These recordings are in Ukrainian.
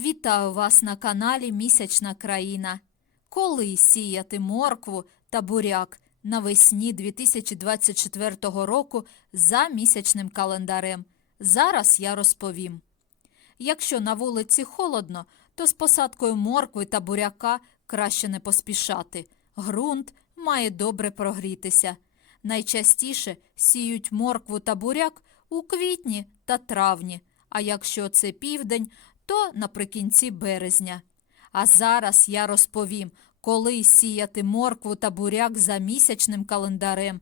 Вітаю вас на каналі Місячна країна. Коли сіяти моркву та буряк навесні 2024 року за місячним календарем? Зараз я розповім. Якщо на вулиці холодно, то з посадкою моркви та буряка краще не поспішати. Грунт має добре прогрітися. Найчастіше сіють моркву та буряк у квітні та травні, а якщо це південь, то наприкінці березня. А зараз я розповім, коли сіяти моркву та буряк за місячним календарем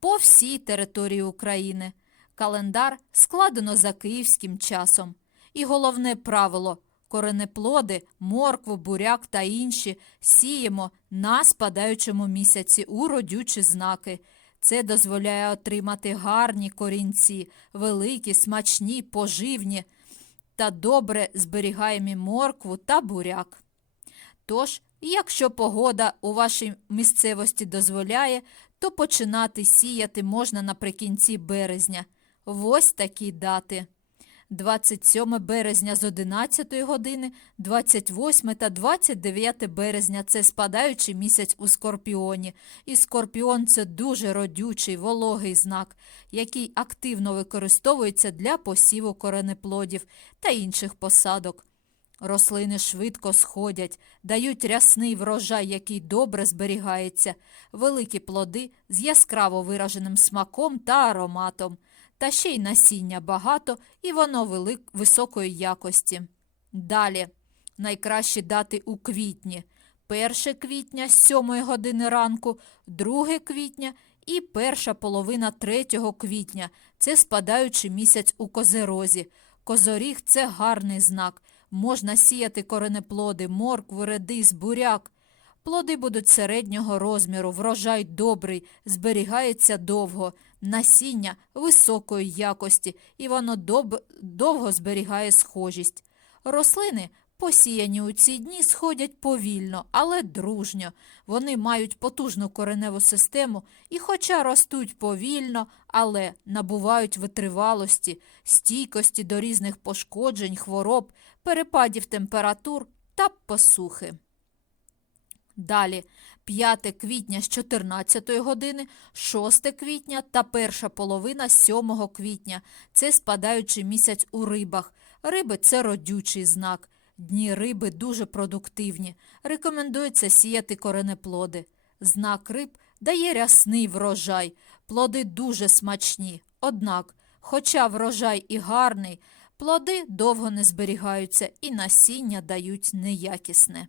по всій території України. Календар складено за київським часом. І головне правило коренеплоди, моркву, буряк та інші сіємо на спадаючому місяці у родючі знаки. Це дозволяє отримати гарні корінці, великі, смачні, поживні та добре зберігаємо моркву та буряк. Тож, якщо погода у вашій місцевості дозволяє, то починати сіяти можна наприкінці березня. Ось такі дати. 27 березня з 11 години, 28 та 29 березня це спадаючий місяць у Скорпіоні. І Скорпіон це дуже родючий, вологий знак, який активно використовується для посіву коренеплодів та інших посадок. Рослини швидко сходять, дають рясний врожай, який добре зберігається, великі плоди з яскраво вираженим смаком та ароматом, та ще й насіння багато, і воно велик, високої якості. Далі найкращі дати у квітні. 1 квітня з 7 години ранку, 2 квітня і перша половина 3 квітня. Це спадаючий місяць у козерозі. Козоріг це гарний знак. Можна сіяти коренеплоди, моркву, редис, буряк. Плоди будуть середнього розміру, врожай добрий, зберігається довго, насіння високої якості, і воно доб... довго зберігає схожість. Рослини, посіяні у ці дні, сходять повільно, але дружньо. Вони мають потужну кореневу систему і, хоча ростуть повільно, але набувають витривалості, стійкості до різних пошкоджень, хвороб, перепадів температур та посухи. Далі 5 квітня з 14 години, 6 квітня та перша половина 7 квітня. Це спадаючий місяць у рибах. Риби це родючий знак. Дні риби дуже продуктивні. Рекомендується сіяти коренеплоди. Знак риб дає рясний врожай. Плоди дуже смачні. Однак, хоча врожай і гарний, плоди довго не зберігаються і насіння дають неякісне.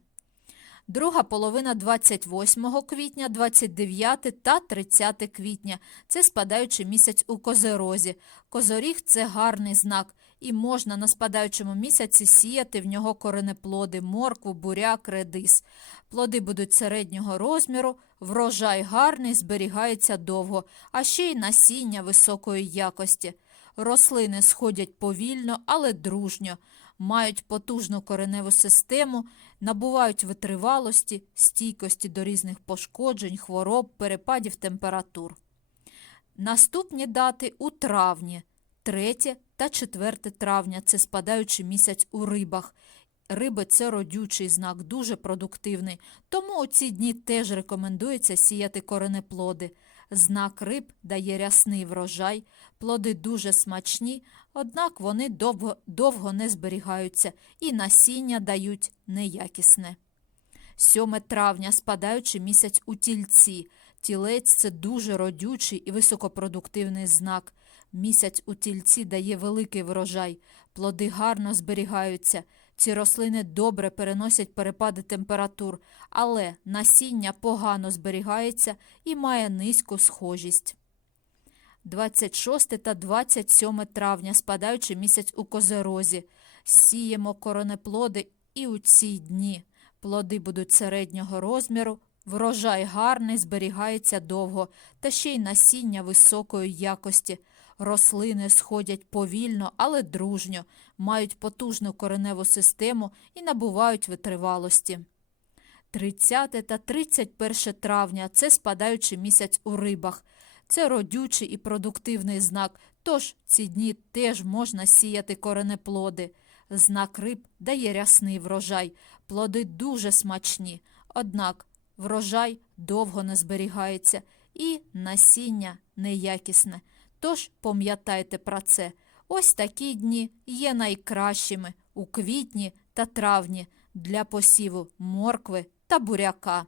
Друга половина 28 квітня, 29 та 30 квітня. Це спадаючий місяць у козерозі. Козоріг це гарний знак, і можна на спадаючому місяці сіяти в нього коренеплоди, моркву, буряк, редис. Плоди будуть середнього розміру, врожай гарний, зберігається довго, а ще й насіння високої якості. Рослини сходять повільно, але дружньо, мають потужну кореневу систему, набувають витривалості, стійкості до різних пошкоджень, хвороб, перепадів температур. Наступні дати у травні, 3 та 4 травня це спадаючий місяць у рибах. Риби це родючий знак, дуже продуктивний, тому у ці дні теж рекомендується сіяти коренеплоди. Знак риб дає рясний врожай, плоди дуже смачні, однак вони довго, довго не зберігаються і насіння дають неякісне. 7 травня спадаючий місяць у тільці. Тілець це дуже родючий і високопродуктивний знак. Місяць у тільці дає великий врожай, плоди гарно зберігаються. Ці рослини добре переносять перепади температур, але насіння погано зберігається і має низьку схожість. 26 та 27 травня спадаючий місяць у козерозі. Сіємо коронеплоди і у ці дні. Плоди будуть середнього розміру, врожай гарний, зберігається довго, та ще й насіння високої якості. Рослини сходять повільно, але дружньо, мають потужну кореневу систему і набувають витривалості. 30 та 31 травня це спадаючий місяць у рибах. Це родючий і продуктивний знак, тож ці дні теж можна сіяти коренеплоди. Знак риб дає рясний врожай, плоди дуже смачні, однак врожай довго не зберігається і насіння неякісне. Тож пам'ятайте про це. Ось такі дні є найкращими у квітні та травні для посіву моркви та буряка.